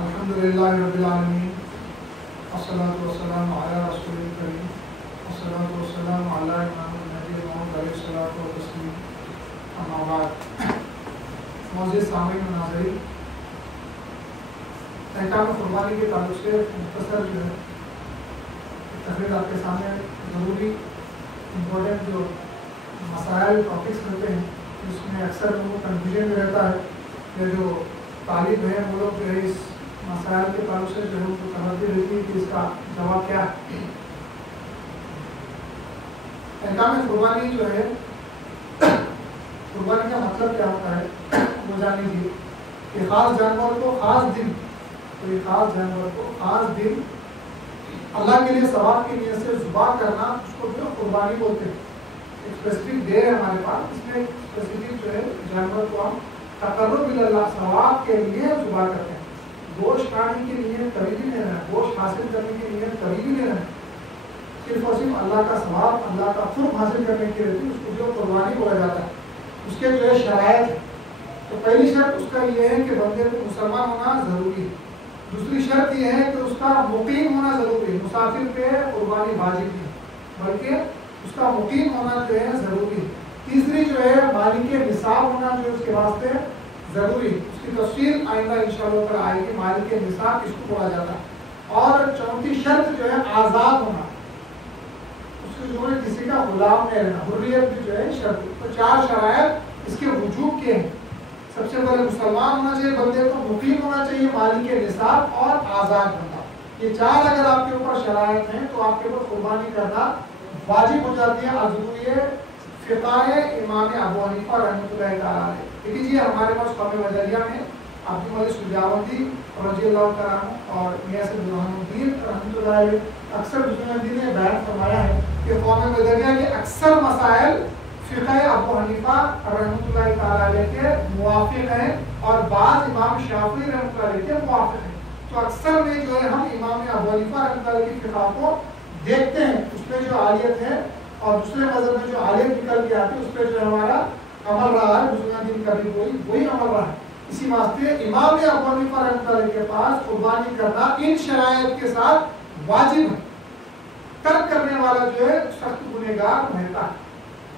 الحمدللہ رب العالمین والصلاة والسلام علی رسول کریم والصلاة والسلام علی امام النبی محمد علیہ الصلوۃ والتسلیم اما بعد. معزز سامعین و ناظرین، احکام قربانی کے تعلق سے مختصر جو ہے تقریر آپ کے سامنے ضروری امپورٹنٹ جو مسائل ٹاپکس ہوتے ہیں جس میں اکثر لوگوں کو کنفیوژن میں رہتا ہے کہ جو طالب ہیں وہ لوگ جو ہے اس مسائل کے تعلق سے جو ہے ان کو سمجھتی رہتی ہے کہ اس کا جواب کیا ہے. احکام قربانی جو ہے قربانی کا مطلب کیا ہوتا ہے وہ جان لیجیے کہ خاص جانور کو خاص دن کوئی خاص جانور کو خاص دن اللہ کے لیے ثواب کی نیت سے ذبح کرنا اس کو جو قربانی بولتے ہیں. ایک اسپیسیفک ڈے ہے ہمارے پاس، اس میں اسپیسیفک جو ہے جانور کو ہم تقرب اللہ ثواب کے لیے ذبح کرتے ہیں. گوشت کھانے کی نیت کبھی بھی نہیں رہنا، گوشت حاصل کرنے کی نیت کبھی بھی نہیں رہنا، صرف اور صرف اللہ کا ثواب اللہ کا قرب حاصل کرنے کی رہتی ہے. اس کو جو قربانی بولا جاتا ہے اس کے جو ہے شرائط ہے. تو پہلی شرط اس کا یہ ہے کہ بندے کو مسلمان ہونا ضروری ہے. دوسری شرط یہ ہے کہ اس کا مقیم ہونا ضروری ہے. مسافر پہ قربانی واجب نہیں بلکہ اس کا مقیم ہونا جو ہے ضروری ہے. تیسری جو ہے مالک نصاب ہونا جو اس کے واسطے ضروری ہے. اس کی تفصیل آئندہ انشاءاللہ تعالی آئے گی. مالک نصاب اس کو بولا جاتا ہے. اور چوتھی شرط جو ہے آزاد ہونا، اس کو جو ہے کسی کا غلام نہیں رہنا، حریت بھی جو ہے شرط. تو چار شرائط اس کے وجوب کے ہیں. سب سے پہلے مسلمان ہونا چاہیے بندے کو، مقیم ہونا چاہیے، مالک نصاب اور آزاد ہونا. یہ چار اگر آپ کے اوپر شرائط ہیں تو آپ کے اوپر قربانی کرنا واجب ہو جاتی ہے. ازوریہ فقہ امام ابو حنیفہ رحمۃ اللہ تعالیٰ علیہ. دیکھیے ہمارے پاس قوم مدریہ میں عبد الملک سجاوندی رضی اللہ تعالیٰ عنہ اور میاں سے برہان الدین رحمۃ اللہ علیہ اکثر برہان الدین نے بیان فرمایا ہے کہ قوم مدریہ کے اکثر مسائل فقہ ابو حنیفہ رحمۃ اللہ تعالیٰ علیہ کے موافق ہیں اور بعض امام شافعی رحمۃ اللہ علیہ کے موافق ہیں. تو اکثر میں جو ہے ہم امام ابو حنیفہ رحمۃ اللہ علیہ کی فقہ کو دیکھتے ہیں، اس میں جو عالیت ہے اور دوسرے مذہب میں جو عالیت نکل کے آتی ہے اس پہ جو ہمارا عمل رہا ہے مسلمان دین کا بھی وہی عمل رہا ہے. اسی واسطے امام ابو حنیفہ رحمۃ اللہ علیہ کے پاس قربانی کرنا ان شرائط کے ساتھ واجب ہے. ترک کرنے والا جو ہے سخت گنہگار رہتا ہے.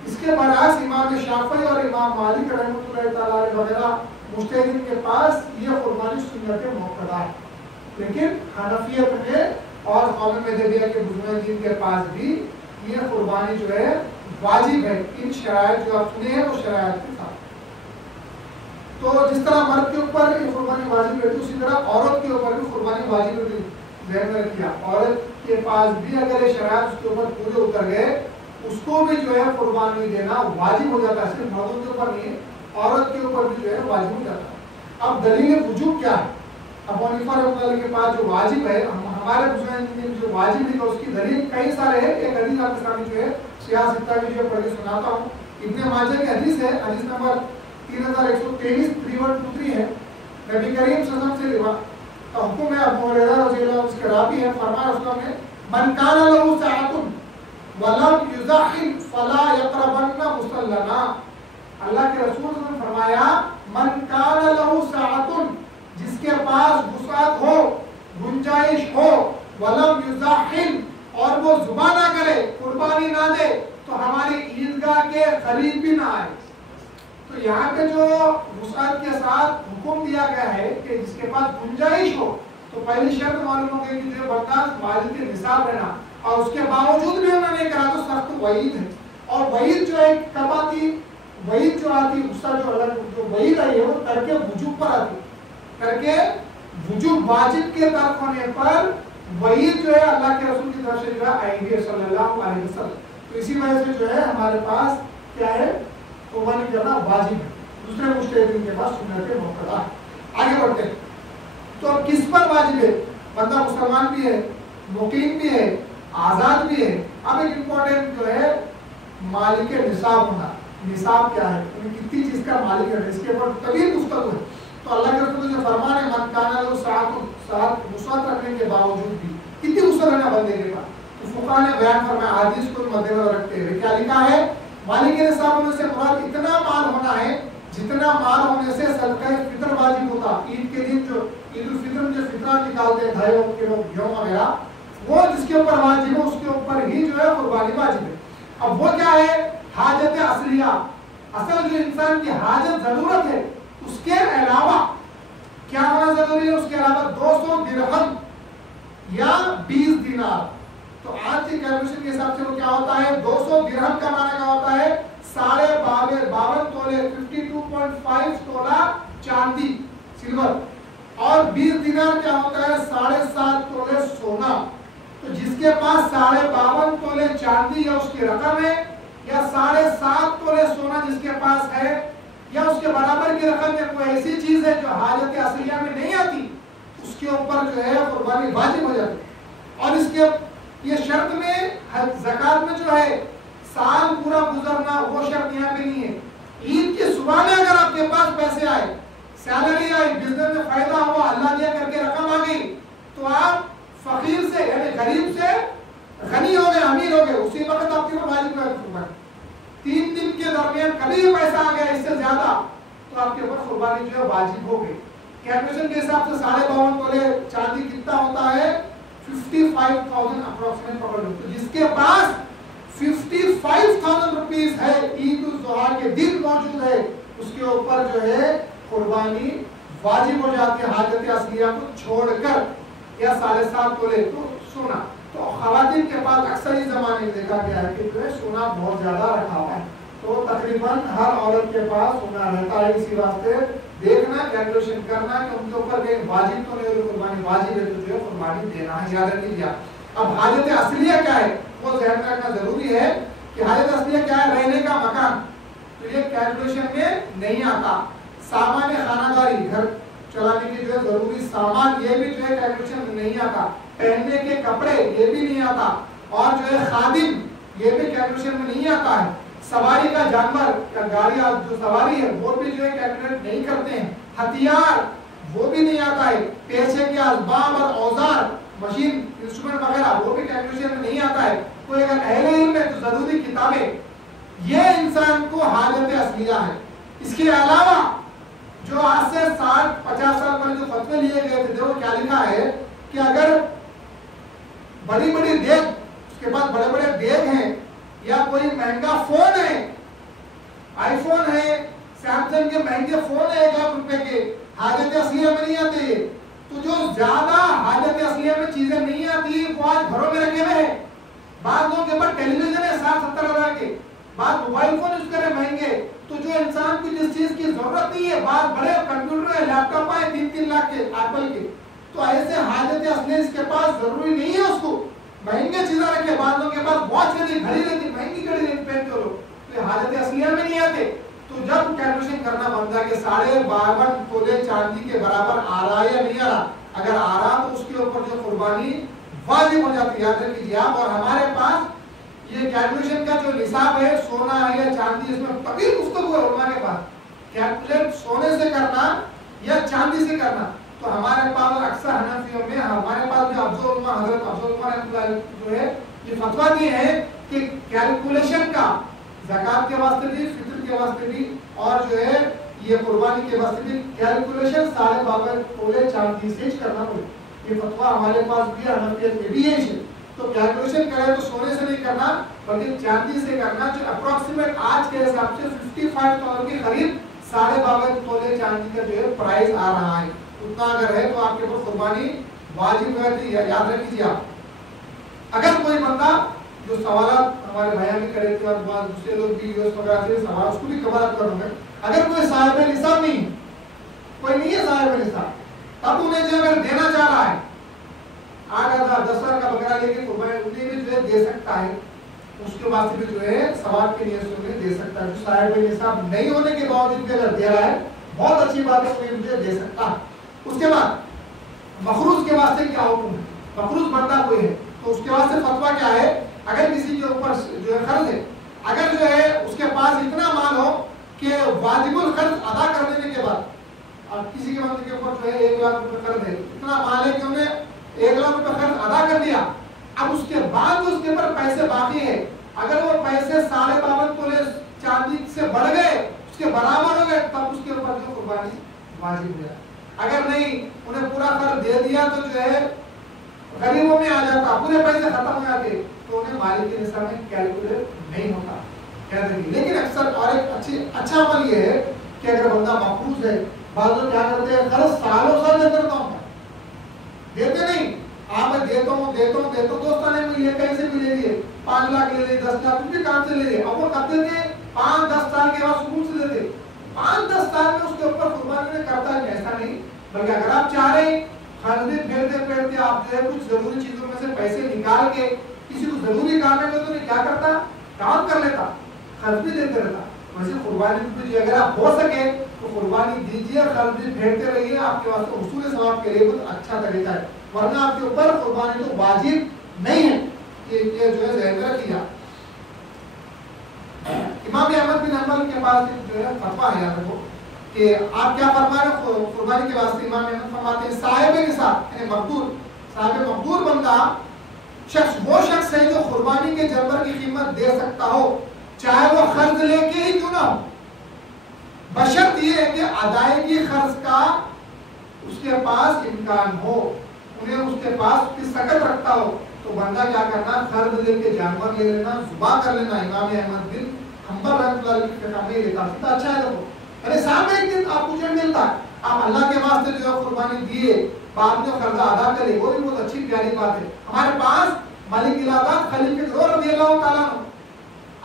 اس کے برعکس امام شافعی اور امام مالک رحمۃ اللہ تعالیٰ علیہ وغیرہ مجتہدین کے پاس یہ قربانی سنت موقدہ ہے. لیکن حنفیت میں اور قوم مدریہ کے بزرگان کے پاس بھی یہ قربانی جو ہے واجب ہے. ان شرائط جو آپ سنے ہیں وہ شرائط کے ساتھ. تو جس طرح مرد کے اوپر یہ قربانی واجب رہتی اسی طرح عورت کے اوپر بھی قربانی واجب رہتی. ذہن میں رکھیے عورت کے پاس بھی اگر یہ شرائط اس کے اوپر پورے اتر گئے اس کو بھی جو ہے قربانی دینا واجب ہو جاتا ہے. صرف مردوں کے اوپر نہیں، عورت کے اوپر بھی جو ہے واجب ہو جاتا ہے. اب دلیل وجوب کیا ہے؟ ابو حنیفہ رحمۃ اللہ کے پاس جو واجب ہے، ہمارے بزرگان میں جو واجب ہے تو اس کی دلیل کئی سارے ہیں. ایک حدیث آپ کے سامنے جو ہے سیاہ ستہ کی جو ہے پڑھ کے سناتا ہوں. ابن ماجہ کی حدیث ہے، حدیث نمبر 3123 ہے. نبی کریم صلی اللہ علیہ وسلم سے روایت حکم ہے، ابو ہریرہ رضی اللہ عنہ اس کے راوی ہیں، فرمایا رسول اللہ نے من کان له ساعۃ ولم یزاحم فلا یقربن مصلنا. اللہ کے رسول صلی اللہ علیہ وسلم نے فرمایا من کان له ساعۃ، جس کے پاس وسعت ہو، گنجائش ہو، ولم یزاحم اور وہ ذبح نہ کرے، قربانی نہ دے، تو ہماری عیدگاہ کے قریب بھی نہ آئے. تو یہاں پہ جو وسعت کے ساتھ حکم دیا گیا ہے کہ جس کے پاس گنجائش ہو، تو پہلی شرط معلوم ہو گئی کہ برداشت والد کے نصاب رہنا، اور اس کے باوجود بھی انہوں نے کرا تو سخت وعید ہے. اور وعید جو ہے کب آتی؟ وعید جو آتی غصہ جو الگ جو وعید آئی ہے وہ ترک وجوب پر آتی. ترک وجوب واجب کے ترک ہونے پر وعید جو ہے اللہ کے رسول کی طرف سے جو ہے آئیں گے صلی اللہ علیہ وسلم. تو اسی وجہ سے جو ہے ہمارے پاس کیا ہے قربانی کرنا واجب ہے. دوسرے مجتہدین کے پاس سنت موقدہ ہے. آگے بڑھتے ہیں. تو اب کس پر واجب ہے؟ بندہ مسلمان بھی ہے، مقیم بھی ہے، آزاد بھی ہے. اب ایک امپورٹنٹ جو ہے مالک نصاب ہونا. نصاب کیا ہے؟ کتنی چیز کا مالک ہے، اس کے اوپر طویل گفتگو ہے. تو اللہ کے رسول نے فرمایا من کان له ساعۃ وسعت رکھنے کے باوجود بھی کتنی وسعت رہنا بندے کے پاس. تو فقہاء نے بیان فرمایا حدیث کو مد نظر رکھتے ہوئے کیا لکھا ہے؟ مالک نصاب ہونے سے مراد اتنا مال ہونا ہے جتنا مال ہونے سے صدقہ فطر واجب ہوتا. عید کے دن جو عید الفطر میں جو نکالتے ہیں 2.5 کلو گیہوں وغیرہ، وہ جس کے اوپر واجب ہے اس کے اوپر ہی جو ہے قربانی واجب ہے۔ اب وہ کیا ہے؟ حاجت اصلیہ، اصل جو انسان کی حاجت ضرورت ہے اس کے علاوہ کیا ہونا ضروری ہے؟ اس کے علاوہ 200 درہم یا 20 دینار۔ تو آج کی کیلکولیشن کے حساب سے وہ کیا ہوتا ہے؟ 200 درہم کا معنی کیا ہوتا ہے؟ 52 تولے 52.5 تولہ چاندی سلور، اور 20 دینار کیا ہوتا ہے؟ 7.5 تولے سونا۔ تو جس کے پاس 52 تولے چاندی یا اس کی رقم ہے، یا 7.5 تولے سونا جس کے پاس ہے، یا اس کے برابر کی رقم یا کوئی ایسی چیز ہے جو حاجت اصلیہ میں نہیں آتی، اس کے اوپر جو ہے قربانی واجب ہو جاتی ہے۔ اور اس کے یہ شرط میں زکوٰۃ میں جو ہے سال پورا گزرنا وہ شرط یہاں پہ نہیں ہے۔ عید کی صبح میں اگر آپ کے پاس پیسے آئے، سیلری آئی، بزنس میں فائدہ ہوا، اللہ دیا کر کے رقم آ گئی، تو آپ فقیر سے یعنی غریب سے غنی ہو گئے، امیر ہو گئے، اسی وقت آپ کے اوپر واجب ہے۔ 3 دن کے درمیان کبھی بھی پیسہ آ گیا اس سے زیادہ تو آپ کے اوپر قربانی جو ہے واجب ہو گئی۔ کیلکولیشن کے حساب سے 52.5 تولے چاندی کتنا ہوتا ہے؟ 55,000 اپروکسیمیٹ پکڑ لو۔ تو جس کے پاس 55,000 روپیز ہے، عید الضحیٰ کے دن موجود ہے، اس کے اوپر جو ہے قربانی واجب ہو جاتی ہے حاجت اصلیہ کو چھوڑ کر، یا 7.5 تولے تو سونا۔ تو خواتین کے پاس اکثر اس زمانے میں دیکھا گیا ہے کہ جو ہے سونا بہت زیادہ رکھا ہوا ہے، تو تقریباً ہر عورت کے پاس سونا رہتا ہے۔ اسی واسطے دیکھنا، کیلکولیشن کرنا کہ ان کے اوپر کہیں واجب تو نہیں، قربانی واجب ہے تو جو ہے قربانی دینا ہے، یاد رکھیے۔ اب حاجت اصلیہ کیا ہے وہ ذہن میں رکھنا ضروری ہے کہ حاجت اصلیہ کیا ہے؟ رہنے کا مکان، تو یہ کیلکولیشن میں نہیں آتا۔ سامان خانہ داری، گھر چلانے کے جو ہے ضروری سامان، یہ بھی جو ہے کیلکولیشن میں نہیں آتا۔ پہننے کے کپڑے یہ بھی نہیں آتا، اور جو ہے خادم یہ بھی کیلکولیشن میں نہیں آتا ہے۔ سواری کا جانور یا گاڑی جو سواری ہے وہ بھی جو ہے کیلکولیٹ نہیں کرتے ہیں۔ ہتھیار وہ بھی نہیں آتا ہے۔ پیشے کے اسباب اور اوزار، مشین، انسٹرومنٹ وغیرہ وہ بھی کیلکولیشن میں نہیں آتا ہے۔ کوئی اگر اہل علم ہے تو ضروری کتابیں، یہ انسان کو حاجت اصلیہ ہے۔ اس کے علاوہ جو آج سے 60-50 سال پہلے جو فتوے لیے گئے تھے، دیکھو کیا لکھا ہے کہ اگر بڑی بڑی دیگ، اس کے پاس بڑے بڑے دیگ ہیں، یا کوئی مہنگا فون ہے، آئی فون ہے، سیمسنگ کے مہنگے فون ہے 1 لاکھ روپے کے، حاجت اصلیہ میں نہیں آتے۔ تو جو زیادہ حاجت اصلیہ میں چیزیں نہیں آتی وہ آج گھروں میں رکھے ہوئے ہیں۔ بعض لوگوں کے پاس ٹیلی ویژن ہے 60-70 ہزار کے، بعض موبائل فون یوز کرے مہنگے۔ تو جو انسان کو جس چیز کی ضرورت نہیں ہے، بعض بڑے کمپیوٹر ہے، لیپ ٹاپ ہے 3-3 لاکھ کے ایپل کے، تو ایسے حاجت اصلیہ اس کے پاس ضروری نہیں ہے اس کو مہنگے چیزیں رکھے۔ بعض لوگوں کے پاس واچ رہتی، گھڑی رہتی، مہنگی گھڑی رہتی، پہن کرو، تو یہ حاجت اصلیہ میں نہیں آتے۔ تو جب کیلکولیشن کرنا بنتا ہے کہ 52.5 تولے چاندی کے برابر آ رہا ہے یا نہیں آ رہا، اگر آ رہا تو اس کے اوپر جو قربانی واجب ہو جاتی ہے، یاد رکھیے آپ۔ اور ہمارے پاس یہ کیلکولیشن کا جو نصاب ہے، سونا ہے یا چاندی، اس میں طویل گفتگو ہے علماء کے پاس، کیلکولیٹ سونے سے کرنا یا چاندی سے کرنا۔ تو ہمارے پاس اکثر حنفیوں میں ہمارے پاس جو افضل علماء حضرت افضل علماء رحمۃ اللہ جو ہے یہ فتویٰ دیے ہیں کہ کیلکولیشن کا زکوٰۃ کے واسطے بھی، فطر کے واسطے بھی، اور جو ہے یہ قربانی کے واسطے بھی کیلکولیشن 52.5 تولے چاندی سے کرنا پڑے۔ یہ فتویٰ ہمارے پاس بھی حنفیت میں بھی ہے۔ تو کیلکولیشن کرے تو سونے سے نہیں کرنا بلکہ چاندی سے کرنا، جو اپروکسیمیٹ آج کے حساب سے 55,000 کی قریب 52.5 تولے چاندی کا جو ہے پرائز آ رہا ہے۔ اتنا اگر ہے تو آپ کے اوپر قربانی واجب ہے، یاد رکھیے آپ۔ اگر کوئی بندہ جو سوالات ہمارے بھائیوں نے کرے تھے اور بعض دوسرے لوگ بھی یوز وغیرہ سے سوال، اس کو بھی کور اپ کروں گا۔ اگر کوئی صاحب نصاب نہیں، کوئی نہیں ہے صاحب نصاب، تب انہیں جو اگر دینا چاہ رہا ہے 8,000 10,000 کا بکرا لے کے قربانی انہیں بھی جو ہے دے سکتا ہے، اس کے واسطے بھی جو ہے ثواب کے نیت سے انہیں دے سکتا ہے۔ جو صاحب نصاب نہیں ہونے کے باوجود بھی اگر دے رہا ہے بہت اچھی بات ہے، کوئی مجھے دے سکتا ہے۔ اس کے بعد مخروض کے واسطے کیا حکم ہے؟ مخروض بندہ کوئی ہے تو اس کے واسطے فتویٰ کیا ہے؟ اگر کسی کے اوپر جو ہے قرض ہے، اگر جو ہے اس کے پاس اتنا مال ہو کہ واجب القرض ادا کر دینے کے بعد، اب کسی کے بندے کے اوپر جو ہے 1 لاکھ روپے قرض ہے، اتنا مال ہے کہ انہیں 1 لاکھ روپے قرض ادا کر دیا، اب اس کے بعد جو اس کے اوپر پیسے باقی ہے، اگر وہ پیسے 52.5 تولے چاندی سے بڑھ گئے، اس کے برابر ہو گئے، تب اس کے اوپر جو قربانی واجب ہے۔ اگر نہیں انہیں پورا قرض دے دیا تو جو ہے غریبوں میں آ جاتا, پورے پیسے ختم ہو جاتے, تو انہیں مالک کے نصاب میں کیلکولیٹ نہیں ہوتا. لیکن اکثر اور ایک اچھا عمل یہ ہے کہ اگر بندہ محفوظ ہے, بعض لوگ کیا کرتے ہیں قرض سالوں سال دیتے رہتا ہوں, دیتے نہیں, آپ میں دیتا ہوں دوستوں نے مجھے کہیں سے بھی لے لیے, 5 لاکھ لے لیے, 10 لاکھ کچھ بھی کام سے لے لیے, اب وہ کب دیتے ہیں 5-10 سال کے بعد سکون سے دیتے. 5-10 سال میں اس کے اوپر قربانی میں کرتا ہے, ایسا نہیں, بلکہ اگر آپ چاہ رہے ہیں خریدتے پھیرتے آپ جو ہے کچھ ضروری چیزوں میں سے پیسے نکال کے کسی کو ضروری کام ہے تو کیا کرتا, کام کر لیتا, خرچ بھی دیتے رہتا. ویسے قربانی بھی اگر آپ ہو سکے تو قربانی دیجیے, خرچ بھی پھیرتے رہیے, آپ کے واسطے حصول ثواب کے لیے بہت اچھا طریقہ ہے. ورنہ آپ کے اوپر قربانی تو واجب نہیں ہے, یہ جو ہے ذہن میں رکھیے. امام احمد بن حنبل کے پاس جو ہے فتویٰ ہے, یاد رکھو کہ آپ کیا فرمائے قربانی کے واسطے. امام احمد فرماتے ہیں صاحب نصاب یعنی مقدور, صاحب مقدور بندہ وہ شخص ہے جو قربانی کے جانور کی قیمت دے سکتا ہو, چاہے وہ قرض لے کے ہی کیوں نہ ہو, بشرط یہ ہے کہ ادائیگی قرض کا اس کے پاس امکان ہو, انہیں اس کے پاس کی سکت رکھتا ہو. تو بندہ کیا کرنا, قرض لے کے جانور لے لینا, ذبح کر لینا. امام احمد بن حنبل رحمۃ اللہ علیہ کے فقہ میں یہ تفصیل اچھا ہے. دیکھو ارے سامنے ایک دن آپ کو جو ملتا ہے, آپ اللہ کے واسطے جو ہے قربانی دیے, بعد میں قرضہ ادا کرے, وہ بھی بہت اچھی پیاری بات ہے. ہمارے پاس مالک الہ آباد خلیفہ رضی اللہ تعالیٰ عنہ,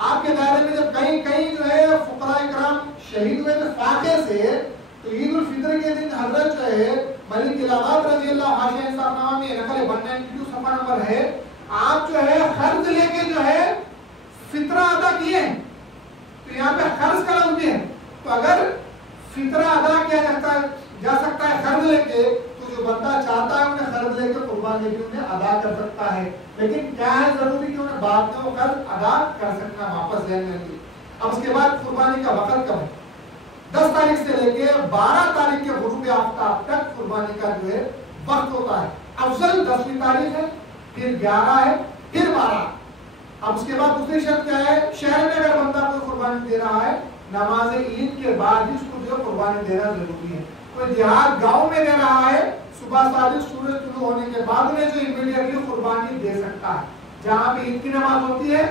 آپ کے دائرے میں جب کہیں جو ہے فقراء کرام شہید ہوئے تھے فاقے سے, تو عید الفطر کے دن حضرت جو ہے ملک الہ آباد رضی اللہ حاشیہ انصاف نامہ میں نقل 192 صفحہ نمبر ہے, آپ جو ہے قرض لے کے جو ہے فطرہ ادا کیے ہیں. تو یہاں پہ قرض کا لفظ بھی ہے, تو اگر فطرہ ادا کیا جا سکتا ہے قرض لے کے, تو جو بندہ چاہتا ہے انہیں قرض لے کے قربانی بھی انہیں ادا کر سکتا ہے. لیکن کیا ہے ضروری کہ انہیں بعد میں وہ قرض ادا کر سکنا واپس ذہن میں. اب اس کے بعد قربانی کا وقت کب ہے, 10 تاریخ سے لے کے 12 تاریخ کے غروب آفتاب تک قربانی کا جو ہے وقت ہوتا ہے. افضل 10ویں تاریخ ہے, پھر 11 ہے, پھر 12. اب اس کے بعد دوسری شرط کیا ہے, شہر میں اگر بندہ کوئی قربانی دے رہا ہے, نماز عید کے بعد ہی اس کو جو قربانی دینا ضروری ہے. کوئی دیہات گاؤں میں دے رہا ہے, صبح صادق سورج طلوع ہونے کے بعد انہیں جو امیڈیٹلی قربانی دے سکتا ہے. جہاں پہ عید کی نماز ہوتی ہے,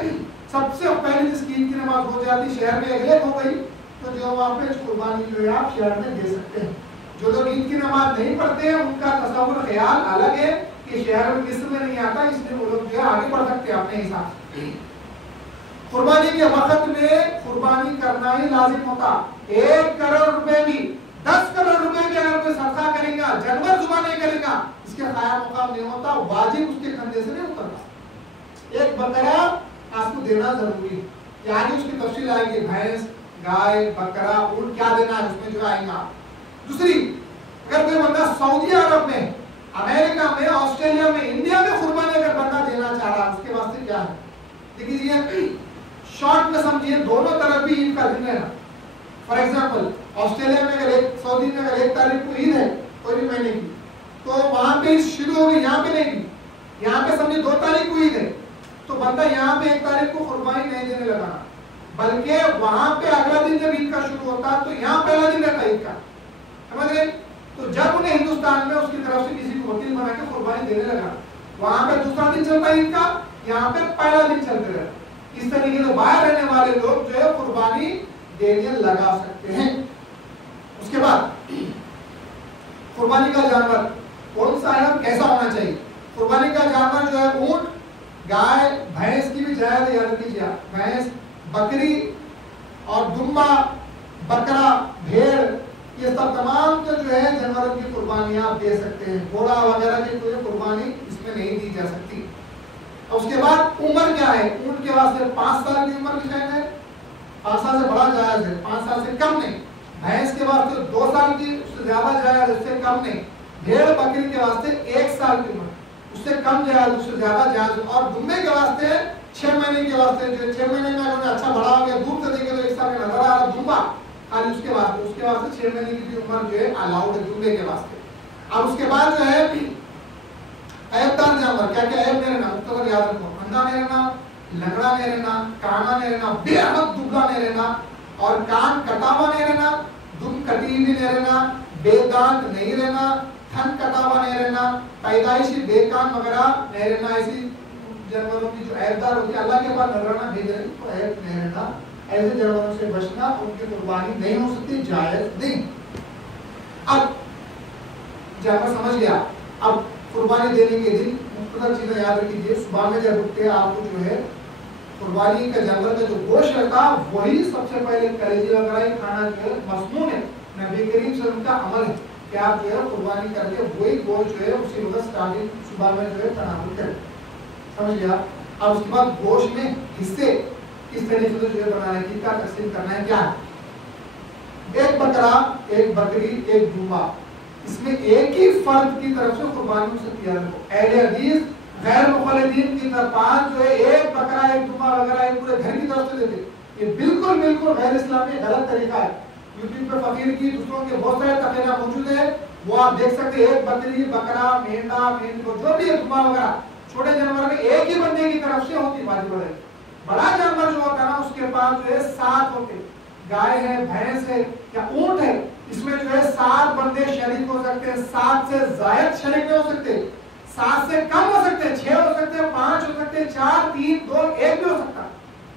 سب سے پہلے جس کی عید کی نماز ہو جاتی شہر میں ایک ہو گئی, تو جو وہاں پہ قربانی جو ہے آپ شہر میں دے سکتے ہیں. جو لوگ عید کی نماز نہیں پڑھتے ہیں ان کا تصور خیال الگ ہے کہ شہر میں مصر میں نہیں آتا, اس لیے وہ لوگ جو ہے آگے بڑھ سکتے ہیں اپنے حساب سے. قربانی کے وقت میں قربانی کرنا ہی لازم ہوتا. 1 کروڑ روپے بھی 10 کروڑ روپے بھی اگر کوئی صدقہ کرے گا, جانور ذبح نہیں کرے گا, اس کے خیال مقام نہیں ہوتا, واجب اس کے کندھے سے نہیں اترتا. ایک بکرا آپ کو دینا ضروری ہے, یعنی اس کی تفصیل آئے گی, بھینس, گائے, بکرا, اونٹ کیا دینا ہے اس میں جو آئیں گا. دوسری, اگر کوئی بندہ سعودی عرب میں, امریکہ میں, آسٹریلیا میں, انڈیا میں قربانی اگر بندہ دینا چاہ رہا ہے, اس کے واسطے کیا ہے دیکھیے. شارٹ میں سمجھیے, دونوں طرف بھی عید کا دن ہے نا. فار ایگزامپل آسٹریلیا میں اگر سعودی میں اگر 1 تاریخ کو عید ہے کوئی بھی مہینے کی, تو وہاں پہ شروع ہوگی, یہاں پہ نہیں کی. یہاں پہ سمجھے 2 تاریخ کو عید ہے, تو بندہ یہاں پہ 1 تاریخ کو قربانی نہیں دینے لگا, بلکہ وہاں پہ اگلا دن جب عید کا شروع ہوتا تو یہاں پہلا دن رہتا عید کا, سمجھ گئے. تو جب انہیں ہندوستان میں اس کی طرف سے کسی کو وکیل بنا کے قربانی دینے لگا, وہاں پہ دوسرا دن چلتا عید کا, یہاں پہ پہلا دن چلتے رہتا. اس طریقے سے باہر رہنے والے لوگ جو ہے قربانی دینے لگا سکتے ہیں. اس کے بعد قربانی کا جانور کون سا ہے, کیسا ہونا چاہیے. قربانی کا جانور جو ہے اونٹ, گائے, بھینس کی بھی جائز یاد کیجیے, بھینس, بکری اور دمبا, بکرا, بھیڑ, یہ سب تمام جو ہے جانوروں کی قربانی آپ دے سکتے ہیں. گھوڑا وغیرہ کی کوئی قربانی اس میں نہیں دی جا سکتی. اس کے بعد عمر کیا ہے, اونٹ کے واسطے 5 سال کی عمر کی جائز ہے, 5 سال سے بڑا جائز ہے, 5 سال سے کم نہیں. بھینس کے واسطے 2 سال کی, اس سے زیادہ جائز, اس سے کم نہیں. بھیڑ بکری کے واسطے 1 سال کی عمر, اس سے کم جائز, اس سے زیادہ جائز. اور دمبے کے واسطے 6 مہینے کے واسطے, جو 6 مہینے میں انہوں نے اچھا بڑا ہو گیا, دور سے دیکھے تو 1 سال میں نظر آ رہا دمبا, خالی اس کے واسطے 6 مہینے کی بھی عمر جو ہے الاؤڈ ہے دمبے کے واسطے. اب اس کے بعد جو ہے عیب دار جانور, کیا کیا عیب نہیں رہنا, مختصر یاد رکھو. اندھا نہیں رہنا, لنگڑا نہیں رہنا, کانا نہیں رہنا, بے حد دبلا نہیں رہنا, اور کان کٹا ہوا نہیں رہنا, دم کٹی ہوئی نہیں رہنا, بے دانت نہیں رہنا، تھن کٹا ہوا نہیں رہنا، پیدائشی بے کان وغیرہ نہیں رہنا، ایسی جانوروں کی جو عیبدار ہوتی ہے اللہ کے پاس نظرانہ بھیج رہے تو عیب نہیں رہنا، ایسے جانوروں سے بچنا، ان کی قربانی نہیں ہو سکتی، جائز نہیں۔ اب جانور سمجھ گیا، اب قربانی دینے کے دن مختلف چیزیں یاد رکھیے، صبح میں جب اٹھتے آپ کو جو ہے قربانی کا جانور کا جو گوشت رہتا وہی سب سے پہلے کلیجے وغیرہ ہی کھانا جو ہے مسنون ہے، نبی کریم صلی اللہ علیہ وسلم کا عمل ہے کہ آپ جو ہے قربانی کر کے وہی گوشت جو ہے اسی وقت اسٹارٹنگ صبح میں جو ہے تناول کریں، سمجھ گیا۔ اب اس کے بعد گوشت میں حصے کس طریقے سے جو ہے بنانا ہے، کیا تقسیم کرنا ہے، کیا ہے، ایک بکرا، ایک بکری، ایک ڈوما، اس میں ایک ہی فرد کی طرف سے قربانی ہو سکتی ہے۔ اہل حدیث غیر مخلدین کی طرف جو ہے ایک بکرا، ایک ڈوما وغیرہ ایک پورے گھر کی طرف سے دیتے، یہ بالکل غیر اسلامی غلط طریقہ ہے۔ یوٹیوب پہ فقیر کی دوسروں کے بہت سارے تقریرات موجود ہیں، وہ آپ دیکھ سکتے ہیں، ایک بکری، بکرا، مینڈا، جو بھی ہے ڈوما وغیرہ چھوٹے جانور میں ایک ہی بندے کی طرف سے ہوتی واجب ہے۔ بڑا جانور جو ہوتا ہے نا اس کے پاس جو ہے 7 ہوتے، گائے ہے، بھینس ہے یا اونٹ ہے، اس میں جو ہے 7 بندے شریک ہو سکتے ہیں، 7 سے زائد شریک نہیں ہو سکتے، 7 سے کم ہو سکتے ہیں، 6 ہو سکتے ہیں، 5 ہو سکتے ہیں، 4، 3، 2، 1 بھی ہو سکتا،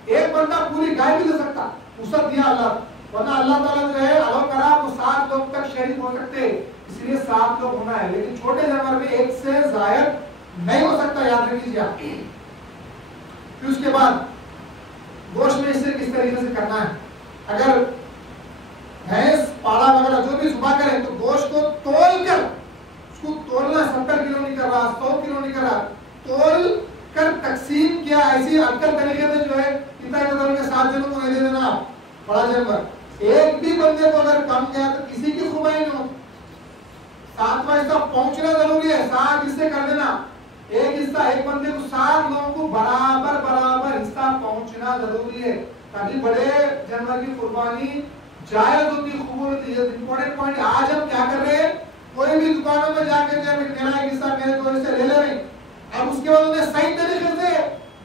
ایک بندہ پوری گائے بھی دے سکتا، وسعت دیا اللہ، ورنہ اللہ تعالیٰ جو ہے الاؤ کرا وہ 7 لوگ تک شریک ہو سکتے، اس لیے 7 لوگ ہونا ہے، لیکن چھوٹے جانور میں 1 سے زائد نہیں ہو سکتا، یاد رکھیے آپ۔ پھر اس کے بعد گوشت میں اسے کس طریقے سے کرنا ہے، اگر بھینس پاڑا وغیرہ جو بھی ذبح کرے تو گوشت کو تول کر، اس کو تولنا 70 کلو نہیں کر رہا، 100 کلو نہیں کر رہا، تول کر تقسیم کیا، ایسی اٹکل طریقے سے جو ہے اتنا کے 7 جنوں کو نہیں دے دینا آپ، بڑا جانور ایک بھی بندے کو اگر کم گیا تو کسی کی خوبائی نہیں ہوتی، 7واں حصہ پہنچنا ضروری ہے، 7 حصے کر دینا، ایک حصہ ایک بندے کو 7 لوگوں کو برابر حصہ پہنچنا ضروری ہے، تاکہ بڑے جانور کی قربانی جائز ہوتی، قبول ہوتی ہے۔ امپورٹنٹ پوائنٹ آج ہم کیا کر رہے ہیں، کوئی بھی دکانوں میں جا کے میرا ایک حصہ میرے 2 حصے لے لے رہے ہیں، اب اس کے بعد انہیں صحیح طریقے سے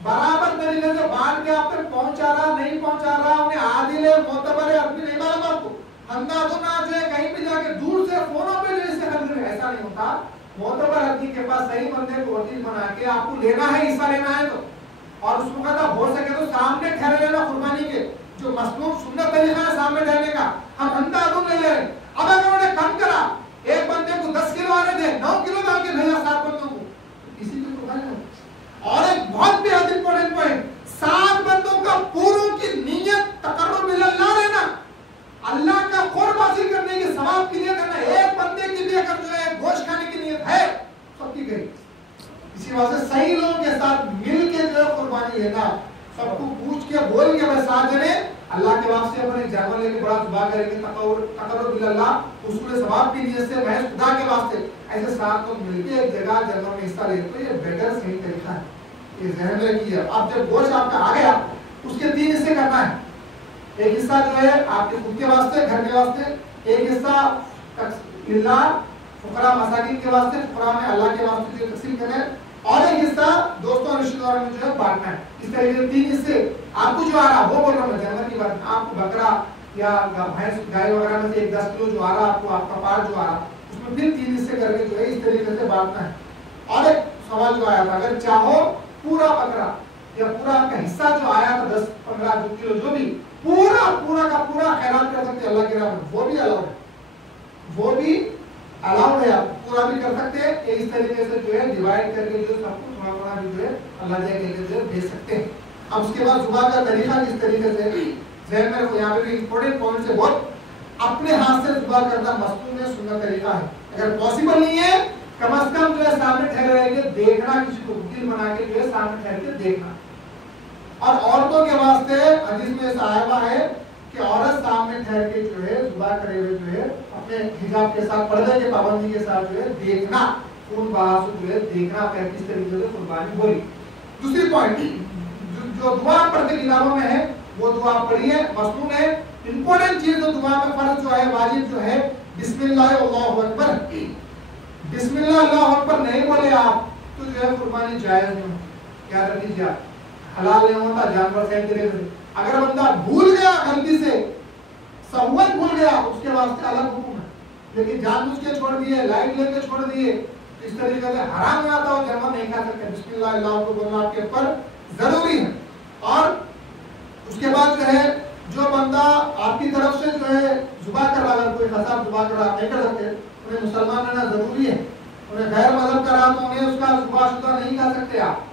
برابر طریقے سے بانٹ کے آپ تک پہنچا رہا نہیں پہنچا رہا، انہیں عادل ہے معتبر ہے اپنی نہیں معلوم آپ کو، اندازہ جو ہے کہیں بھی جا کے دور سے فونوں پہ جو اسے خرید رہے، ایسا نہیں ہوتا، معتبر آدمی کے پاس صحیح بندے کو وکیل بنا کے آپ کو لینا ہے، حصہ لینا ہے تو، اور اس وقت آپ ہو سکے تو سامنے ٹھہرے لینا قربانی کے، جو مسلوب سنت طریقہ ہے سامنے ٹھہرنے کا، ہم اندازوں نہیں لے رہے۔ اب اگر انہوں نے کم کرا، ایک بندے کو 10 کلو آنے دے، 9 کلو ڈال کے بھیجا 7 بندوں کو، کسی کی قربانی نہیں۔ اور ایک بہت بے حد امپورٹنٹ پوائنٹ، 7 بندوں کا پوروں کی نیت تقرب اللہ رہنا، اللہ کا قرب حاصل کرنے کے ثواب کی نیت ہے، ایک بندے کی بھی اگر جو ہے گوشت کھانے کی نیت ہے سب کی گئی، اسی وجہ سے صحیح لوگوں کے ساتھ مل کے جو ہے قربانی لینا، سب کو پوچھ کے بول کے بھائی 7 جنے اللہ کے واسطے اپنے جانور لے کے بڑا ذبح کریں گے، تقرب اللہ حصول ثواب کی نیت سے محض خدا کے واسطے، ایسے 7 لوگ مل کے ایک جگہ جانور میں حصہ لے تو یہ بیٹر صحیح طریقہ ہے، یہ ذہن میں رکھیے۔ اب جب گوشت آپ کا آ گیا اس کے 3 حصے کرنا ہے، ایک حصہ جو ہے آپ کے خود کے واسطے گھر کے واسطے، ایک حصہ اللہ فقراء مساکین کے واسطے، فقراء میں اللہ کے واسطے جو تقسیم کرنا ہے، اور ایک حصہ دوستوں اور رشتہ داروں میں جو ہے بانٹنا ہے۔ اس طریقے سے 3 حصے آپ کو جو آ رہا وہ بول رہا ہوں میں جانور کی بات، آپ کو بکرا یا بھینس گائے وغیرہ میں سے ایک 10 کلو جو آ رہا آپ کو، آپ کا پارٹ جو آ رہا اس میں پھر 3 حصے کر کے جو ہے اس طریقے سے بانٹنا ہے۔ اور ایک سوال جو آیا تھا، اگر چاہو پورا بکرا یا پورا آپ کا حصہ جو آیا تھا 10-15 کلو جو بھی پورا کا پورا خیرات کر سکتے اللہ کے راہ میں، وہ بھی الاؤڈ ہے، وہ بھی الاؤڈ ہے، آپ پورا بھی کر سکتے ہیں، اس طریقے سے جو ہے ڈیوائڈ کر کے جو سب کو تھوڑا تھوڑا بھی جو ہے اللہ جائے کے جو ہے دے سکتے ہیں۔ اب اس کے بعد ذبح کا طریقہ کس طریقے سے، ذہن میں رکھو، یہاں پہ بھی امپورٹنٹ پوائنٹ سے بہت اپنے ہاتھ سے ذبح کرنا مستون ہے، سنت طریقہ ہے، اگر پاسبل نہیں ہے کم از کم جو ہے سامنے ٹھہر رہے کے دیکھنا، کسی کو وکیل بنا کے جو ہے سامنے ٹھہر کے دیکھنا۔ اور عورتوں کے واسطے حدیث میں صحابہ ہے کہ عورت سامنے ٹھہر کے جو ہے ذبح کرے ہوئے جو ہے اپنے حجاب کے ساتھ پردے کے پابندی کے ساتھ جو ہے دیکھنا، خون بہا سے جو ہے دیکھنا، کس طریقے سے قربانی ہوئی۔ دوسری پوائنٹ جو دعا پڑھنے کی کتابوں میں ہے وہ دعا پڑھی ہے، مسنون ہے، امپورٹنٹ چیز جو دعا میں فرض جو ہے واجب جو ہے بسم اللہ اللہ اکبر، بسم اللہ اللہ اکبر نہیں بولے آپ تو جو ہے قربانی جائز نہیں ہوتی، یاد رکھیے آپ، حلال نہیں ہوتا جانور صحیح طریقے سے۔ اگر بندہ بھول گیا غلطی سے، سہوت بھول گیا، اس کے واسطے الگ حکم ہے، لیکن جان بوجھ کے چھوڑ دیے، لائٹ لے کے چھوڑ دیے، اس طریقے سے حرام میں آتا ہو جانور نہیں کھا سکتے. بسم اللہ اللہ کو بولنا آپ کے اوپر ضروری ہے. اور اس کے بعد جو ہے جو بندہ آپ کی طرف سے جو ہے ذبح کر رہا ہے، کوئی قصاب ذبح کر رہا نہیں کر سکتے، انہیں مسلمان رہنا ضروری ہے. انہیں غیر مذہب کا رہا تو انہیں اس کا ذبح شدہ نہیں کھا سکتے آپ.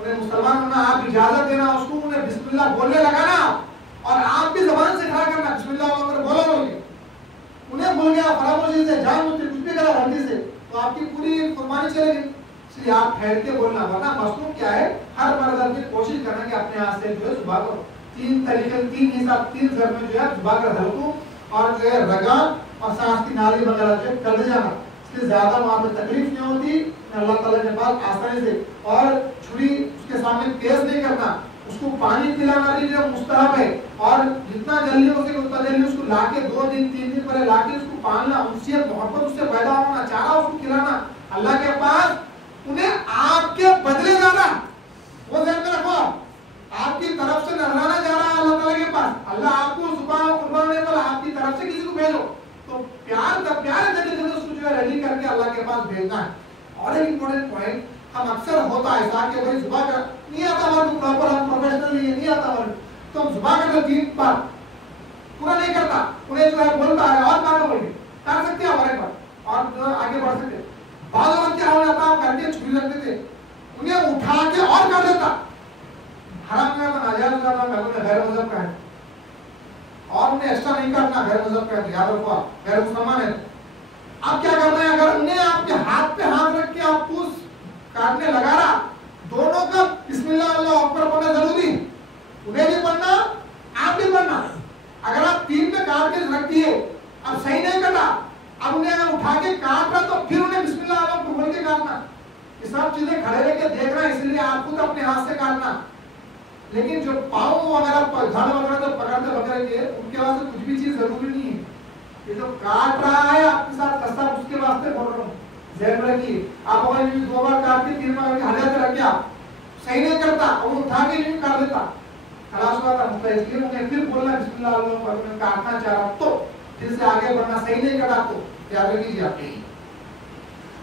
انہیں مسلمان ہونا، آپ اجازت دینا اس کو، انہیں بسم اللہ بولنے لگانا اور آپ بھی زبان سے کھڑا کرنا بسم اللہ اکبر بولو بول کے. انہیں بھول گیا فراموشی سے، جان بوجھ کے کچھ بھی کرا غلطی سے، تو آپ کی پوری قربانی چلے گی. اس لیے آپ ٹھہر کے بولنا، ورنہ مصنوع کیا ہے، ہر مرد کی کوشش کرنا کہ اپنے ہاتھ سے جو ہے ذبح کرو. 3 طریقے، 3 حساب، 3 ضرب میں جو ہے ذبح کر ہلکو اور جو ہے رگا اور سانس کی نالی وغیرہ جو ہے کر جانا. اس سے زیادہ وہاں پہ تکلیف نہیں ہوتی، اللہ تعالیٰ کے پاس آسانی سے. اور چھری اس کے سامنے تیز نہیں کرنا. اس کو پانی پلانا بھی جو مستحب ہے، اور جتنا جلدی ہو سکے اتنا جلدی اس کو لا کے 2 دن 3 دن پہلے لا کے اس کو پالنا، انسیت محبت اس سے پیدا ہونا، چارہ اس کو کھلانا اللہ کے پاس. انہیں آپ کے بدلے جانا، وہ ذہن میں رکھو، آپ کی طرف سے نذرانہ جا رہا ہے اللہ تعالیٰ کے پاس. اللہ آپ کو زبان و قربان دینے والا، آپ کی طرف سے کسی کو بھیجو تو پیار طریقے سے اس کو جو ہے ریڈی کر کے اللہ کے پاس بھیجنا ہے. اور ایک امپورٹنٹ پوائنٹ، ہم اکثر ہوتا ہے ایسا کہ بھائی ذبح کر نہیں آتا ہمارے کو پراپر، ہم پروفیشنل نہیں ہے، آتا ہمارے تو ہم ذبح کر 3 بار پورا نہیں کرتا، انہیں جو ہے بولتا ہے اور کاٹو بول کے کاٹ سکتے ہیں ہمارے پاس اور جو آگے بڑھ سکتے. بعض وقت کیا ہو جاتا آپ کر کے چھری رکھتے تھے، انہیں اٹھا کے اور کاٹ دیتا. حرام کا تو ناجائز ہو جاتا، میں غیر مذہب کا ہے اور انہیں ایکسٹرا نہیں کرنا، غیر مذہب کا ہے، یاد رکھو آپ غیر مسلمان ہے. اب کیا کرنا ہے، اگر انہیں آپ کے ہاتھ پہ ہاتھ رکھ کے آپ کو کاٹنے لگا رہا، دونوں کا بسم اللہ اللہ اکبر پڑھنا ضروری ہے. انہیں بھی پڑھنا، آپ بھی پڑھنا. اگر آپ 3 پہ کاٹ کے رکھ دیے، اب صحیح نہیں کٹا، اب انہیں اگر اٹھا کے کاٹ رہا تو پھر انہیں بسم اللہ اللہ اکبر بول کے کاٹنا. یہ سب چیزیں کھڑے رہ کے دیکھ رہا ہے، اس لیے آپ خود اپنے ہاتھ سے کاٹنا. لیکن جو پاؤں وغیرہ دھڑ وغیرہ جو پکڑتے وغیرہ کے ان کے واسطے کچھ بھی چیز ضروری نہیں ہے. یہ جو کاٹ رہا ہے آپ کے ساتھ قصاب، اس کے واسطے بول رہا ہوں، ذہن میں رکھیے. آپ اگر 2 بار کاٹ کے 3 بار ہلے سے رکھ گیا، صحیح نہیں کرتا اور اٹھا کے یوں کاٹ دیتا، خلاص ہوا تھا مسئلہ. اس لیے مجھے پھر بولنا بسم اللہ اللہ اکبر، میں کاٹنا چاہ رہا تو پھر سے آگے بڑھنا، صحیح نہیں کرتا تو یاد رکھیے آپ.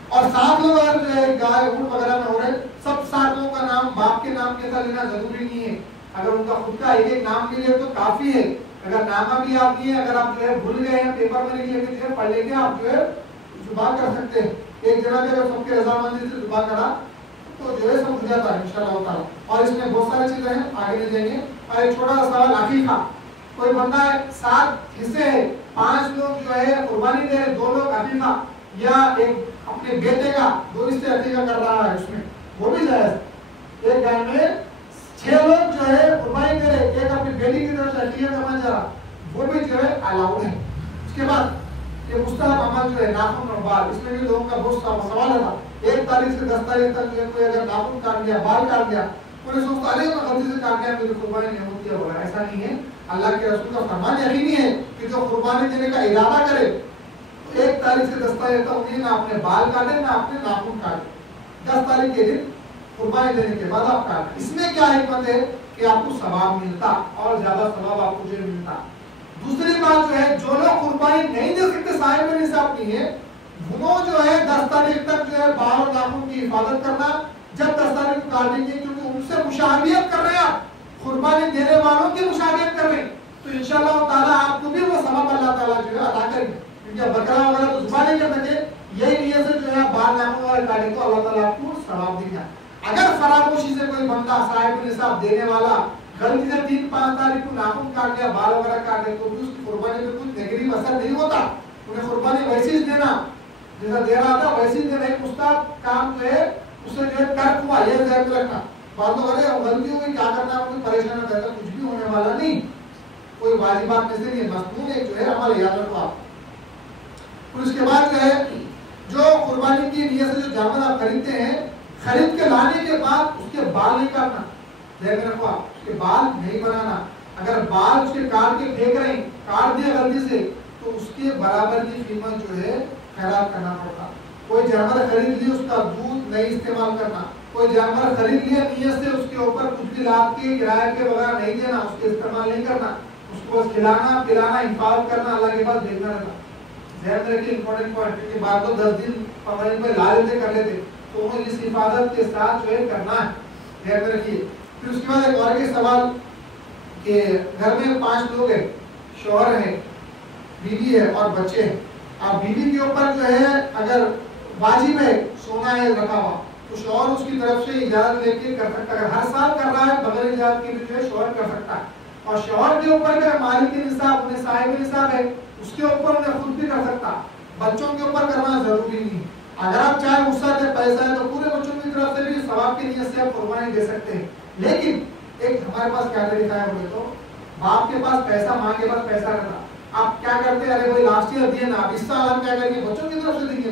اور 7 لوگ اگر جو ہے گائے اونٹ وغیرہ میں ہو رہے، سب 7 لوگوں کا نام باپ کے نام کے ساتھ لینا ضروری نہیں ہے. اگر ان کا خود کا ایک نام لے لیا تو کافی ہے. اگر نامہ بھی آپ لیے، اگر آپ جو ہے بھول گئے ہیں پیپر میں لکھ لے کے جو ہے پڑھ لے کے آپ جو ہے ذبح کر سکتے ہیں. ایک جگہ پہ اگر سب کے رضامندی سے ذبح کرا تو جو ہے سب ہو جاتا ہے انشاءاللہ تعالی. اور اس میں بہت ساری چیزیں ہیں، آگے لے جائیں گے. اور ایک چھوٹا سا سوال، عقیقہ. کوئی بندہ ہے 7 حصے ہے، 5 لوگ جو ہے قربانی دے رہے، 2 لوگ عقیقہ، یا ایک اپنے بیٹے کا 2 حصے عقیقہ کر رہا ہے، اس میں وہ بھی جائز. ایک گھر میں 6 لوگ جو ہے قربانی دے رہے، ایک اپنی بیٹی کی طرف سے عقیقہ کرنا چاہ رہا، وہ بھی جو ہے الاؤڈ ہے. اس کے بعد یہ مستحب عمل جو ہے ناخن اور بال، اس میں بھی لوگوں کا بہت سا سوال ہے. 1 تاریخ سے 10 تاریخ تک جو ہے کوئی اگر ناخن کاٹ گیا، بال کاٹ گیا، کوئی سوچتا ہے میں غلطی سے کاٹ گیا میری قربانی نہیں ہوتی ہے، بولا ایسا نہیں ہے. اللہ کے رسول کا فرمان یقینی ہے کہ جو قربانی دینے کا ارادہ کرے تو 1 تاریخ سے 10 تاریخ تک انہیں نہ اپنے بال کاٹے نہ اپنے ناخن کاٹے. 10 تاریخ کے دن قربانی دینے کے بعد آپ کاٹیں. اس میں کیا حکمت ہے کہ آپ کو ثواب ملتا اور زیادہ ثواب آپ کو جو ملتا. دوسری بات جو ہے، جو لوگ قربانی نہیں دے سکتے، صاحب نصاب نہیں ہے، وہ جو ہے 10 تاریخ تک جو ہے بال اور ناخن کی حفاظت کرنا. جب 10 تاریخ کو کاٹیں گے، کیونکہ ان سے مشابہت کر رہے ہیں آپ، قربانی دینے والوں کی مشابہت کر رہے ہیں، تو انشاءاللہ تعالیٰ آپ کو بھی وہ ثواب اللہ تعالیٰ جو ہے ادا کریں گے. کیونکہ بکرا وغیرہ تو ذبح نہیں کر سکے، یہی نیت سے جو ہے بال ناخن والے کاٹیں تو اللہ تعالیٰ آپ کو ثواب دے گا. اگر فراموشی سے کوئی بندہ صاحب نصاب دینے والا غلطی سے 3-5 تاریخ کو ناخن کاٹ گیا، بال وغیرہ کاٹ گیا، تو بھی اس کی قربانی پہ کچھ نیگیٹو اثر نہیں ہوتا. انہیں قربانی ویسی ہی دینا جیسا دے رہا تھا، ویسی ہی دینا. ایک مستحب کام جو ہے اس سے جو ہے ترک ہوا، یہ ذہن میں رکھنا. بعض لوگ غلطی ہوئی کیا کرنا، کوئی پریشان نہ رہتا، کچھ بھی ہونے والا نہیں. کوئی واجبات میں سے نہیں، مصنون ایک جو ہے عمل یاد رکھو آپ. پھر اس کے بعد جو ہے جو قربانی کی نیت سے جو جانور آپ خریدتے ہیں، خرید کے لانے کے بعد اس کے بال نہیں کاٹنا، ذہن میں رکھو آپ، اس کے بال نہیں بنانا. اگر بال اس کے کاٹ کے پھینک رہے ہیں، کاٹ دیا غلطی سے، تو اس کے برابر کی قیمت جو ہے خیرات کرنا پڑتا. کوئی جانور خرید لی، اس کا دودھ نہیں استعمال کرنا. کوئی جانور خرید لیا نیت سے اس کے اوپر کچھ بھی لاد کے کرایہ کے بغیر نہیں دینا، اس کے استعمال نہیں کرنا. اس کو بس کھلانا پلانا حفاظت کرنا، اللہ کے پاس بھیجنا رہنا. ذہن میں رکھیے امپورٹنٹ پوائنٹ، کیونکہ بعد لوگ 10 دن 15 دن پہ لا لیتے کر لیتے، تو وہ اس حفاظت کے ساتھ جو ہے کرنا ہے، ذہن میں رکھیے۔ پھر اس کے بعد ایک اور کے سوال کہ گھر میں 5 لوگ ہیں، شوہر ہے، بیوی ہے اور بچے ہیں، اب بیوی کے اوپر جو ہے اگر واجب ہے سونا ہے رکھا ہوا تو شوہر اس کی طرف سے اجازت لے کے کر سکتا ہے، اگر ہر سال کر رہا ہے بغیر اجازت کے بھی جو ہے شوہر کر سکتا ہے، اور شوہر کے اوپر اگر مالک نصاب انہیں صاحب نصاب ہے اس کے اوپر انہیں خود بھی کر سکتا، بچوں کے اوپر کرنا ضروری نہیں، اگر آپ چاہے وسعت ہے پیسہ ہے تو پورے بچوں کی طرف سے بھی ثواب کی نیت سے آپ قربانی دے سکتے ہیں، لیکن ایک ہمارے پاس کیا طریقہ ہے بولے تو باپ کے پاس پیسہ ماں کے پاس پیسہ رہتا، آپ کیا کرتے ہیں، ارے بھائی لاسٹ ایئر دیے نا، اب اس سال ہم کیا کریں گے بچوں کی طرف سے دیں گے،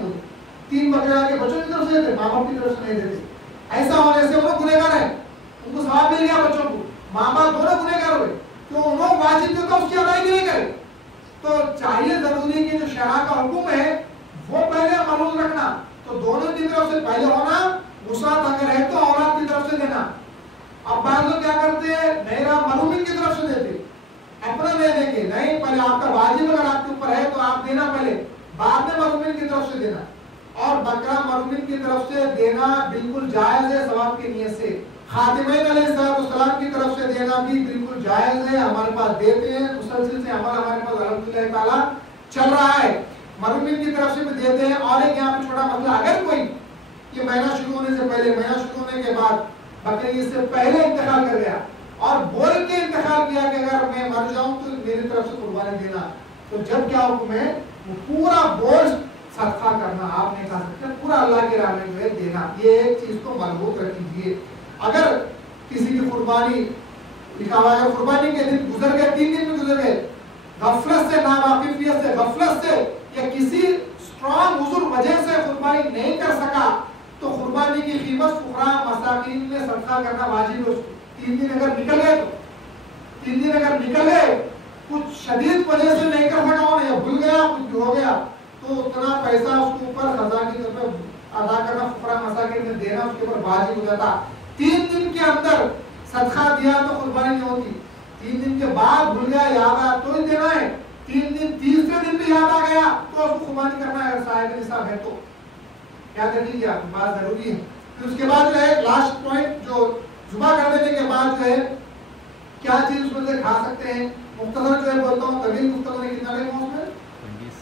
3 بکرے آ کے بچوں کی طرف سے دیتے، ماں باپ کی طرف سے نہیں دیتے، ایسا ہونے سے وہ لوگ گنہگار ہیں، ان کو ثواب مل گیا بچوں کو، ماں باپ دونوں گنہگار ہوئے، تو ان لوگ واجب جو تھا اس کی ادائیگی نہیں کرے، تو چاہیے ضروری کہ جو شرع کا حکم ہے وہ پہلے ملحوظ رکھنا، تو دونوں کی طرف سے پہلے ہونا، وسعت اگر ہے تو اولاد کی طرف سے دینا، اب بعض لوگ کیا کرتے ہیں میرا ملومین کی طرف سے دیتے، اپنا نہیں دیں گے، نہیں پہلے آپ کا واجب اگر آپ کے اوپر ہے تو آپ دینا پہلے، بعد میں ملومین کی طرف سے دینا، اور بکرا ملومین کی طرف سے دینا بالکل جائز ہے ثواب کی نیت سے، خاتمین علیہ السلام کی طرف سے دینا بھی بالکل جائز ہے، ہمارے پاس دیتے ہیں، مسلسل سے عمل ہمارے پاس الحمدللہ تعالیٰ چل رہا ہے، ملومین کی طرف سے بھی دیتے ہیں، اور ایک یہاں پہ چھوٹا مسئلہ، اگر کوئی یہ مہینہ شروع ہونے سے پہلے، مہینہ شروع ہونے کے بعد بکری عید سے پہلے انتقال کر گیا اور بول کے انتقال کیا کہ اگر میں مر جاؤں تو میری طرف سے قربانی دینا، تو جب کیا حکم ہے وہ پورا بوجھ صدقہ کرنا، آپ نہیں کھا سکتے، پورا اللہ کے راہ میں جو ہے دینا، یہ ایک چیز کو مضبوط رکھ لیجیے۔ اگر کسی کی قربانی لکھا ہوا ہے قربانی کے دن گزر گئے، 3 دن میں گزر گئے، غفلت سے، ناواقفیت سے، غفلت سے یا کسی اسٹرانگ عذر وجہ سے قربانی نہیں کر سکا تو قربانی کی قیمت فقراء مساکین میں صدقہ کرنا واجب ہے، 3 دن اگر نکل گئے تو 3 دن اگر نکل گئے کچھ شدید وجہ سے نہیں کر سکا یا بھول گیا کچھ بھی ہو گیا تو اتنا پیسہ اس کے اوپر قضا کی طرف ادا کرنا فقراء مساکین میں دینا اس کے اوپر واجب ہو جاتا، 3 دن کے اندر صدقہ دیا تو قربانی نہیں ہوتی، 3 دن کے بعد بھول گیا یاد آیا تو ہی دینا ہے، 3 دن تیسرے دن بھی یاد آ گیا تو اس کو قربانی کرنا ہے، اگر صاحب نصاب ہے تو یاد رکھیے بات ضروری ہے۔ پھر اس کے بعد جو ہے لاسٹ پوائنٹ جو ذبح کر دینے کے بعد جو ہے کیا چیز اس میں سے کھا سکتے ہیں، مختصر جو ہے بولتا ہوں، طویل گفتگو نے کتنا لے اس میں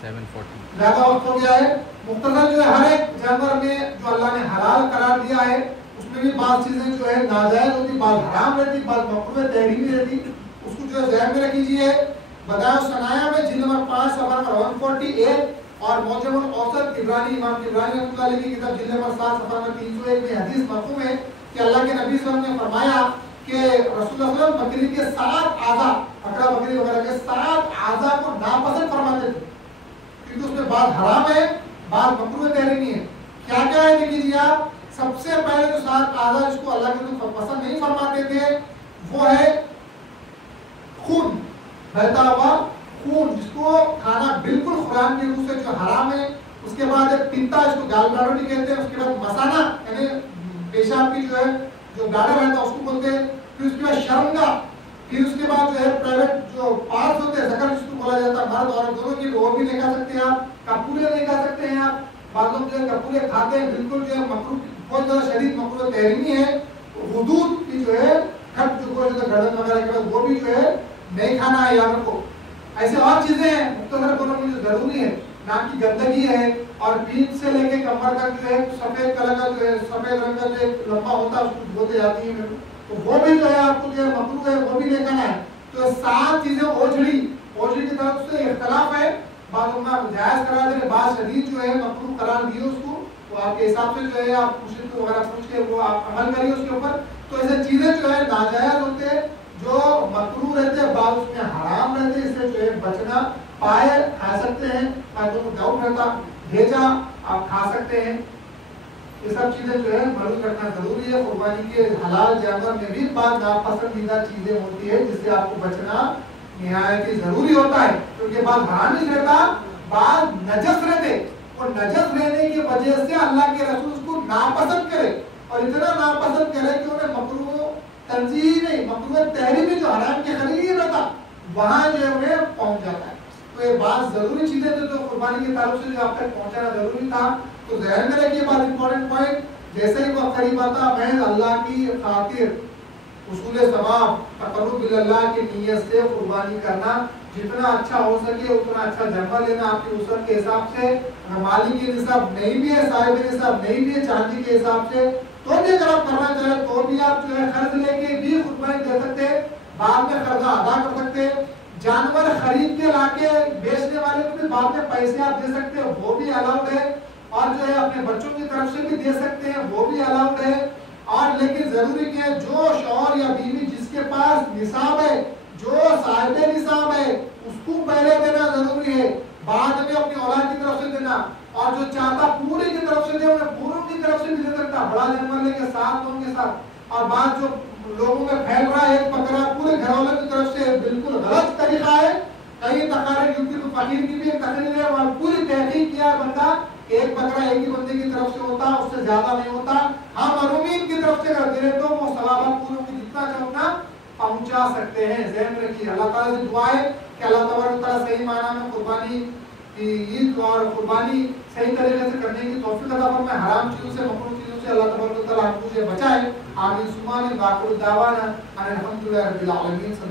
27:40 زیادہ وقت ہو گیا ہے، مختصر جو ہے ہر ایک جانور میں جو اللہ نے حلال قرار دیا ہے اس میں بھی بعض چیزیں جو ہے ناجائز ہوتی، بعض حرام رہتی، بعض مکروہ تحریمی رہتی، اس کو جو ہے ذہن میں رکھ لیجیے۔ بدائع الصنائع میں جلد نمبر 5 صفحہ نمبر 148 اور معجم الاوسط عبرانی امام عبرانی رحمۃ اللہ علیہ کی کتاب جلد نمبر 7 صفحہ نمبر 301 میں حدیث مرفوع ہے کہ اللہ کے نبی صلی اللہ علیہ وسلم نے فرمایا کہ رسول اللہ صلی اللہ علیہ وسلم بکری کے 7 اعضاء، بکرا بکری وغیرہ کے 7 اعضاء کو ناپسند فرماتے تھے کیونکہ اس میں بعض حرام ہے بعض مکروہ تحریمی ہے۔ کیا کیا ہے دیکھیے آپ، سب سے پہلے جو 7 اعضاء جس کو اللہ کے رسول پسند نہیں فرماتے تھے وہ ہے خون، بہتا ہوا خون جس کو کھانا بالکل قرآن کی روح سے جو حرام ہے، اس کے بعد ایک پنتا جس کو گال بلاڈر بھی کہتے ہیں، اس کے بعد مسانہ یعنی پیشاب کی جو ہے جو گاڑا رہتا ہے اس کو بولتے ہیں، پھر اس کے بعد شرمگا، پھر اس کے بعد جو ہے پرائیویٹ جو پارٹس ہوتے ہیں ذکر جس کو بولا جاتا ہے، مرد عورت دونوں کی، وہ بھی نہیں کھا سکتے ہیں آپ، کپورے نہیں کھا سکتے ہیں آپ، بعض لوگ جو ہے کپورے کھاتے ہیں بالکل جو ہے مکروہ بہت زیادہ شدید مکروہ تحریمی ہے، حدود کی جو ہے کھٹ جو گوشت گردن وغیرہ کے بعد وہ بھی جو ہے نہیں کھانا ہے، یاد رکھو۔ ایسے اور چیزیں ہیں مختصر بولنا مجھے ضروری ہے، ناک کی گندگی ہے اور پیٹھ سے لے کے کمر تک جو ہے سفید کلر کا جو ہے سفید رنگ کا جو لمبا ہوتا ہے اس کو دھوتے جاتی ہیں تو وہ بھی جو ہے آپ کو جو ہے مکروہ ہے وہ بھی نہیں کھانا ہے۔ تو 7 چیزیں اوجھڑی کی طرف سے اختلاف ہے، بعض علماء جائز قرار دے، بعض شدید جو ہے مکروہ قرار دیے اس کو، تو آپ کے حساب سے جو ہے آپ مشرک وغیرہ پوچھ کے وہ آپ عمل کریے اس کے اوپر۔ تو ایسے چیزیں جو ہے ناجائز ہوتے ہیں جو مکروہ رہتے ہیں، بعض اس میں حرام رہتے ہیں، اس سے جو ہے بچنا پائے کھا سکتے ہیں، تاکہ کو ڈاؤٹ رہتا بھیجا آپ کھا سکتے ہیں، یہ سب چیزیں جو ہے معلوم رکھنا ضروری ہے۔ قربانی کے حلال جانور میں بھی بعض ناپسندیدہ چیزیں ہوتی ہے جس سے آپ کو بچنا نہایت ہی ضروری ہوتا ہے، کیونکہ بعض حرام نہیں رہتا، بعض نجس رہتے، اور نجس رہنے کی وجہ سے اللہ کے رسول اس کو ناپسند کرے اور اتنا ناپسند کرے کہ انہیں مکروہ تنزیہی نہیں، مکروہ تحریمی جو حرام کے قریب رہتا وہاں جو ہے انہیں پہنچ جاتا ہے۔ تو یہ بات ضروری چیزیں جو قربانی کے تعلق سے جو آپ تک پہنچانا ضروری تھا. تو ذہن میں رکھیے بات امپورٹنٹ پوائنٹ. جیسے ہی وقت قریب آتا محض اللہ کی خاطر حصول ثواب تقرب اللہ کی نیت سے قربانی کرنا, جتنا اچھا ہو سکے اتنا اچھا جمع لینا آپ کی وسعت کے حساب سے. اگر مالی کے نصاب نہیں بھی ہے, صاحب نصاب نہیں بھی ہے چاندی کے حساب سے, تو بھی اگر آپ کرنا چاہیں تو بھی آپ جو ہے قرض لے کے بھی قربانی دے سکتے, بعد میں قرضہ ادا کر سکتے. جانور خرید کے لا کے بیچنے والے کو بھی بعد میں پیسے آپ دے سکتے ہیں, وہ بھی الاؤڈ ہے. اور جو ہے اپنے بچوں کی طرف سے بھی دے سکتے ہیں, وہ بھی الاؤڈ ہے. اور لیکن ضروری کہ جو شوہر یا بیوی جس کے پاس نصاب ہے, جو صاحب نصاب ہے, اس کو پہلے دینا ضروری ہے, بعد میں اپنی اولاد کی طرف سے دینا. اور جو چاہتا پورے کی طرف سے دے انہیں پوروں کی طرف سے بھی دے سکتا, بڑا جانور لے کے ساتھ لوگوں کے ساتھ. اور بات جو لوگوں میں پھیل رہا ہے ایک بکرا پورے گھر والوں کی طرف سے, بالکل غلط طریقہ ہے. کئی تقاریر یوپی کو فقیر کی بھی ایک تقریر ہے, وہاں پوری تحقیق کیا بندہ ایک بکرا ایک ہی بندے کی طرف سے ہوتا, اس سے زیادہ نہیں ہوتا. ہاں مرحومین کی طرف سے اگر دے تو وہ ثوابات پوروں کی جتنا چاہو اتنا پہنچا سکتے ہیں. ذہن رکھیے. اللہ تعالیٰ سے دعا ہے کہ اللہ تبارک و تعالیٰ صحیح معنی میں قربانی کی عید اور قربانی صحیح طریقے سے کرنے کی توفیق عطا فرمائے. حرام چیزوں سے مکروہ چیزوں سے اللہ تبارک و تعالیٰ ہم کو سے بچائے. آمین ثم آمین. باقی الدعوانا ان الحمد للہ رب العالمین.